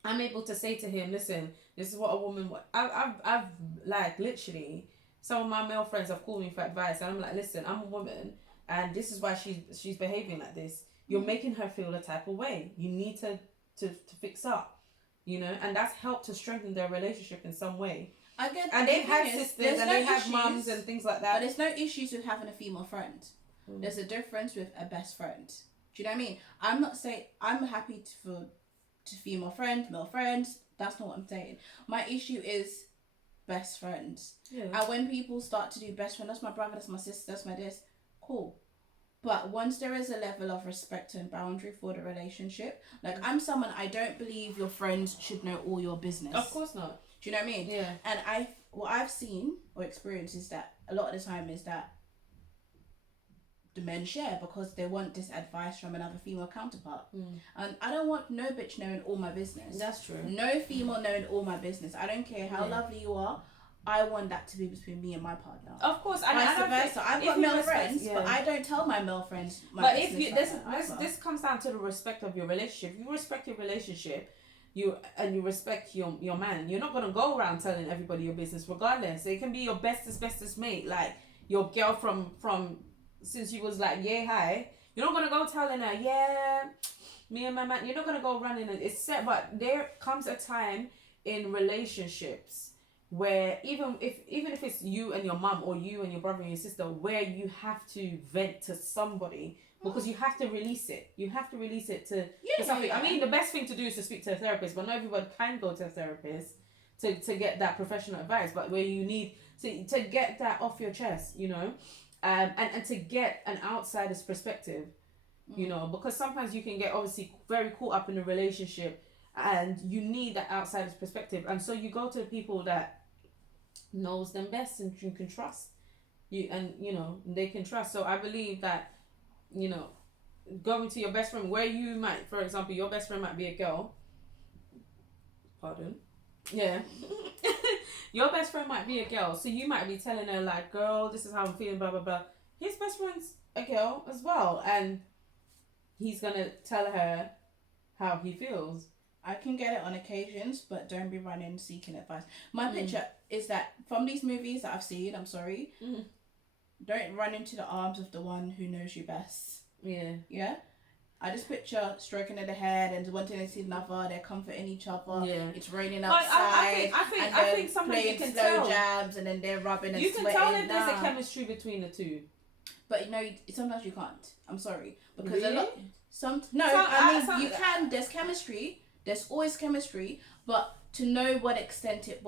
I'm able to say to him, listen, this is what a woman. I've like literally some of my male friends have called me for advice, and I'm like, listen, I'm a woman, and this is why she's behaving like this. You're making her feel a type of way. You need to fix up, you know, and that's helped to strengthen their relationship in some way. I get, and they've had sisters and they have mums and things like that. But there's no issues with having a female friend. There's a difference with a best friend. Do you know what I mean? I'm not saying I'm happy to female friend, male friends. That's not what I'm saying. My issue is best friends. Yeah. And when people start to do best friend, that's my brother, that's my sister, that's my this, cool. But once there is a level of respect and boundary for the relationship, like I'm someone, I don't believe your friends should know all your business. Of course not. Do you know what I mean? Yeah. And what I've seen or experienced is that a lot of the time is that the men share because they want this advice from another female counterpart. And I don't want no bitch knowing all my business. That's true. No female knowing all my business. I don't care how lovely you are. I want that to be between me and my partner. Of course, and vice versa. I've got male friends, but I don't tell my male friends my business. But this comes down to the respect of your relationship. You respect your relationship, you respect your man. You're not gonna go around telling everybody your business, regardless. It can be your bestest mate, like your girl from since you was like high. You're not gonna go telling her me and my man. You're not gonna go running it. It's set, but there comes a time in relationships where even if it's you and your mum or you and your brother and your sister, where you have to vent to somebody because you have to release it. You have to release it to something. I mean, the best thing to do is to speak to a therapist, but not everyone can go to a therapist to get that professional advice. But where you need to get that off your chest, you know, and to get an outsider's perspective, you know, because sometimes you can get obviously very caught up in a relationship. And you need that outsider's perspective, and so you go to people that knows them best and you can trust you, and you know they can trust. So I believe that, you know, going to your best friend where you might, for example, your best friend might be a girl. Pardon. Yeah. Your best friend might be a girl, so you might be telling her like, "Girl, this is how I'm feeling." Blah blah blah. His best friend's a girl as well, and he's gonna tell her how he feels. I can get it on occasions, but don't be running seeking advice. My picture is that from these movies that I've seen, I'm sorry, don't run into the arms of the one who knows you best. Yeah. Yeah? I just picture stroking of the head and wanting to see another, they're comforting each other. Yeah. It's raining outside. I think sometimes you can slow tell. jabs and then they're rubbing and you sweating. You can tell if there's a chemistry between the two. But you know, sometimes you can't. I'm sorry. Because really? You can. There's chemistry. There's always chemistry, but to know what extent it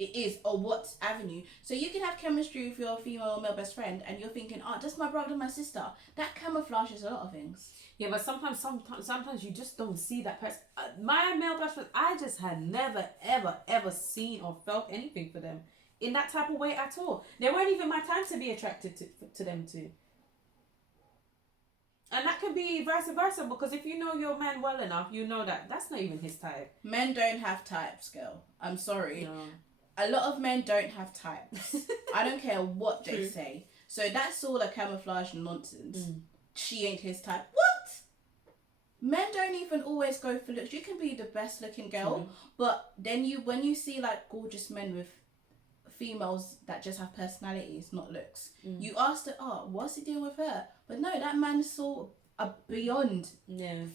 is, or what avenue. So you can have chemistry with your female or male best friend, and you're thinking, oh, that's my brother, my sister. That camouflages a lot of things. Yeah, but sometimes you just don't see that person. My male best friend, I just had never, ever seen or felt anything for them in that type of way at all. They weren't even my time to be attracted to them too. And that could be vice versa, because if you know your man well enough, you know that that's not even his type. Men don't have types, girl. I'm sorry. No. A lot of men don't have types. I don't care what they say. So that's all a camouflage nonsense. She ain't his type. What? Men don't even always go for looks. You can be the best looking girl, but then when you see like gorgeous men with females that just have personalities, not looks, you ask her, oh, what's he doing with her? But no, that man saw a beyond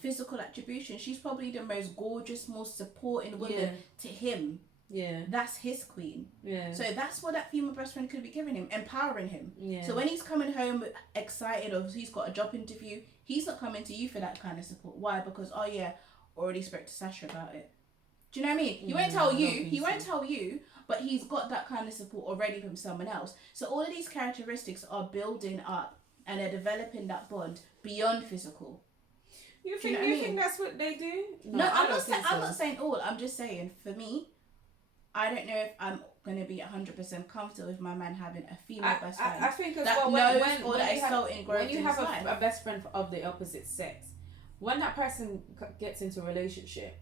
physical attribution. She's probably the most gorgeous, most supporting woman to him. Yeah. That's his queen. Yeah. So that's what that female best friend could be giving him, empowering him. Yeah. So when he's coming home excited or he's got a job interview, he's not coming to you for that kind of support. Why? Because, oh yeah, already spoke to Sasha about it. Do you know what I mean? He won't tell you. He won't tell you, but he's got that kind of support already from someone else. So all of these characteristics are building up and they're developing that bond beyond physical. You think that's what they do? No, I'm not saying all. I'm just saying, for me, I don't know if I'm going to be 100% comfortable with my man having a female best friend. I think as that well, when you have a best friend of the opposite sex, when that person gets into a relationship,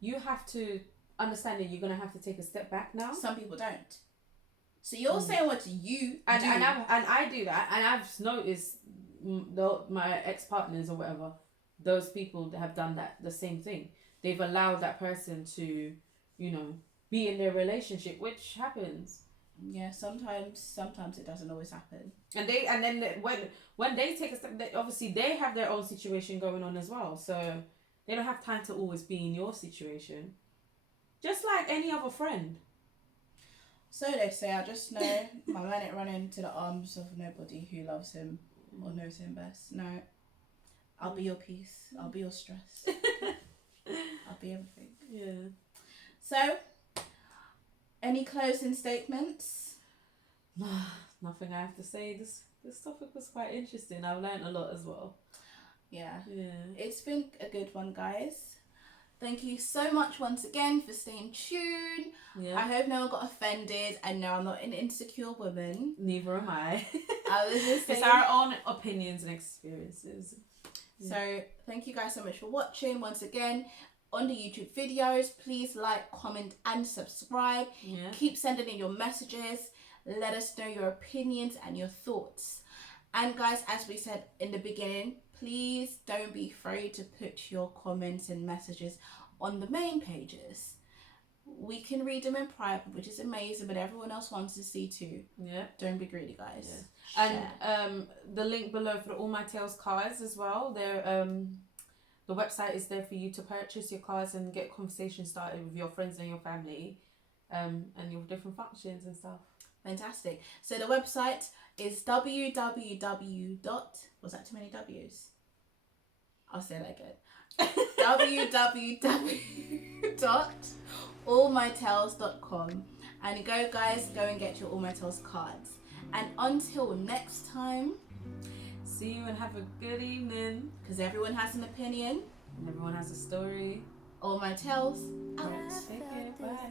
you have to understand that you're going to have to take a step back now. Some people don't. So you're saying what you do. And I do that. And I've noticed my ex-partners or whatever, those people that have done that, the same thing. They've allowed that person to, you know, be in their relationship, which happens. Yeah, sometimes it doesn't always happen. And when they take a step, obviously they have their own situation going on as well, so they don't have time to always be in your situation. Just like any other friend. So they say. I just know my man ain't running to the arms of nobody who loves him or knows him best. No, I'll be your peace. I'll be your stress. I'll be everything. Yeah. So, any closing statements? Nothing I have to say. This topic was quite interesting. I've learned a lot as well. Yeah. Yeah. It's been a good one, guys. Thank you so much once again for staying tuned. Yeah. I hope no one got offended. I know I'm not an insecure woman. Neither am I. I was just saying. It's our own opinions and experiences. Yeah. So thank you guys so much for watching. Once again, on the YouTube videos, please like, comment and subscribe. Yeah. Keep sending in your messages. Let us know your opinions and your thoughts. And guys, as we said in the beginning, please don't be afraid to put your comments and messages on the main pages. We can read them in private, which is amazing, but everyone else wants to see too. Yeah. Don't be greedy, guys. Yeah. And the link below for the All My Tales cards as well. They're the website is there for you to purchase your cards and get conversation started with your friends and your family, and your different functions and stuff. Fantastic. So the website is www. Was that too many W's? I'll say that again. www.allmytales.com. And go and get your All My Tales cards. And until next time, see you and have a good evening. Because everyone has an opinion. And everyone has a story. All My Tales. Take care. Bye.